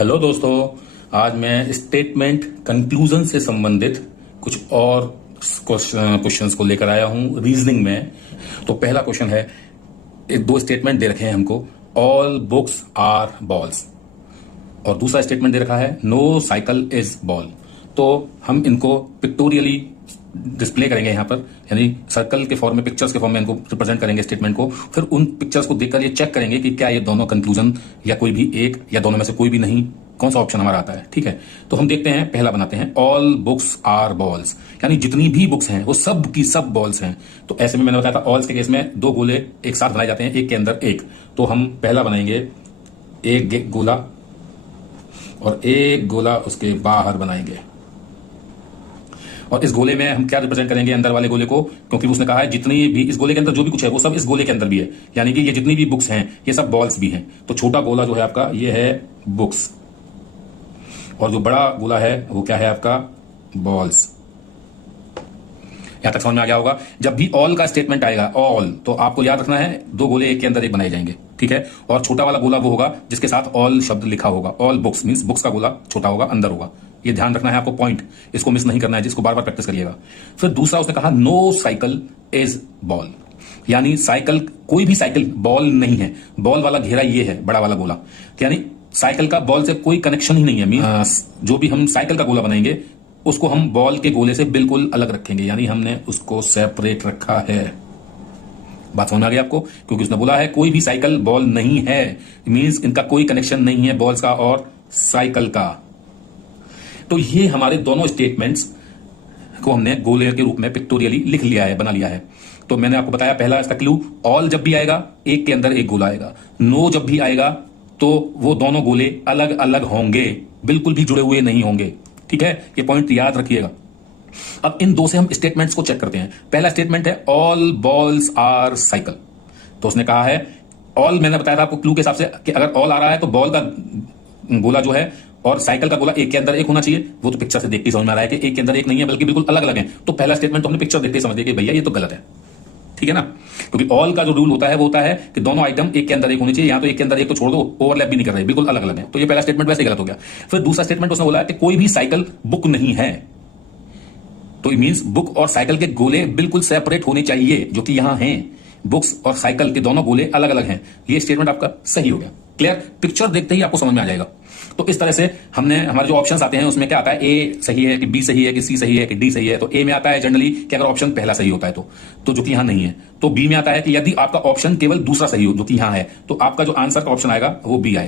Hello दोस्तों, आज मैं स्टेटमेंट कंक्लूजन से संबंधित कुछ और क्वेश्चंस को लेकर आया हूं रीजनिंग में। तो पहला क्वेश्चन है, दो स्टेटमेंट दे रखे हैं हमको, ऑल बुक्स आर बॉल्स, और दूसरा स्टेटमेंट दे रखा है नो साइकिल इज बॉल। तो हम इनको पिक्टोरियली डिस्प्ले करेंगे यहाँ पर, यानी सर्कल के फॉर्म में, पिक्चर्स के फॉर्म में इनको रिप्रेजेंट करेंगे स्टेटमेंट को। फिर उन पिक्चर्स को देखकर ये चेक करेंगे कि क्या ये दोनों कंक्लूजन या कोई भी एक या दोनों में से कोई भी नहीं, कौन सा ऑप्शन हमारा आता है। ठीक है, तो हम देखते हैं, पहला बनाते हैं ऑल बुक्स आर बॉल्स, यानी जितनी भी बुक्स हैं वो सब की सब बॉल्स हैं। तो ऐसे में मैंने बताया था ऑल्स के केस में दो गोले एक साथ बनाए जाते हैं, एक के अंदर एक। तो हम पहला बनाएंगे एक गोला और एक गोला उसके बाहर बनाएंगे, और इस गोले में हम क्या रिप्रेजेंट करेंगे, अंदर वाले गोले को, क्योंकि उसने कहा है जितनी भी इस गोले के अंदर जो भी कुछ है वो सब इस गोले के अंदर भी है, यानी कि ये जितनी भी बुक्स हैं ये सब बॉल्स भी हैं। तो छोटा गोला जो है आपका ये है बुक्स, और जो बड़ा गोला है वो क्या है आपका, बॉल्स। यहां तक समझ में आ गया होगा। जब भी ऑल का स्टेटमेंट आएगा, ऑल, तो आपको याद रखना है दो गोले एक के अंदर एक बनाए जाएंगे। ठीक है, और छोटा वाला गोला वो होगा जिसके साथ ऑल शब्द लिखा होगा। ऑल बुक्स मींस बुक्स का गोला छोटा होगा, अंदर होगा। ये ध्यान रखना है आपको, पॉइंट, इसको मिस नहीं करना है, जिसको बार बार प्रैक्टिस करिएगा। फिर दूसरा उसने कहा नो साइकिल इज बॉल, यानी साइकिल, कोई भी साइकिल बॉल नहीं है। बॉल वाला घेरा ये है, बड़ा वाला गोला, यानी साइकिल का बॉल से कोई कनेक्शन ही नहीं है। जो भी हम साइकिल का गोला बनाएंगे उसको हम बॉल के गोले से बिल्कुल अलग रखेंगे, यानी हमने उसको सेपरेट रखा है। बात समझ में आ गई आपको, क्योंकि उसने बोला है कोई भी साइकिल बॉल नहीं है, मींस इनका कोई कनेक्शन नहीं है बॉल्स का और साइकिल का। तो ये हमारे दोनों स्टेटमेंट्स को हमने गोले के रूप में पिक्टोरियली लिख लिया है, बना लिया है। तो मैंने आपको बताया पहला इसका क्लू, ऑल जब भी आएगा एक के अंदर एक गोला आएगा, नो जब भी आएगा तो वो दोनों गोले अलग अलग होंगे, बिल्कुल भी जुड़े हुए नहीं होंगे। ठीक है, ये पॉइंट याद रखिएगा। अब इन दो से हम स्टेटमेंट्स को चेक करते हैं। पहला स्टेटमेंट है ऑल बॉल्स आर साइकिल। तो उसने कहा है ऑल, मैंने बताया था आपको क्लू के हिसाब से कि अगर ऑल आ रहा है तो बॉल का गोला जो है और साइकिल का गोला एक के अंदर एक होना चाहिए। वो तो पिक्चर से देखते ही समझ में आ रहा है कि एक के अंदर एक नहीं है, बल्कि बिल्कुल अलग अलग है। तो पहला स्टेटमेंट तो हमने पिक्चर देखते ही समझ लिया कि भैया ये तो गलत है। ठीक है ना, क्योंकि ऑल का जो रूल होता है वो होता है कि दोनों आइटम एक के अंदर एक होनी चाहिए। यहां तो एक के अंदर एक तो छोड़ दो, ओवरलैप भी नहीं कर रहे, बिल्कुल अलग अलग है। तो ये पहला स्टेटमेंट वैसे गलत हो गया। फिर दूसरा स्टेटमेंट उसने बोला कि कोई भी साइकिल बुक नहीं है, तो मींस बुक और साइकिल के गोले बिल्कुल सेपरेट होने चाहिए, जो कि यहां हैं। बुक्स और साइकिल के दोनों गोले अलग अलग हैं। ये स्टेटमेंट आपका सही हो गया। क्लियर, पिक्चर देखते ही आपको समझ में आ जाएगा। तो इस तरह से हमने, हमारे जो ऑप्शंस आते हैं उसमें क्या आता है, ए सही है कि बी सही है कि सी सही है कि डी सही है। तो ए में आता है जनरली कि अगर ऑप्शन पहला सही होता है तो जो कि यहां नहीं है। तो बी में आता है कि यदि आपका ऑप्शन केवल दूसरा सही हो, जो कि यहां है, तो आपका जो आंसर का ऑप्शन आएगा वो बी आएगा।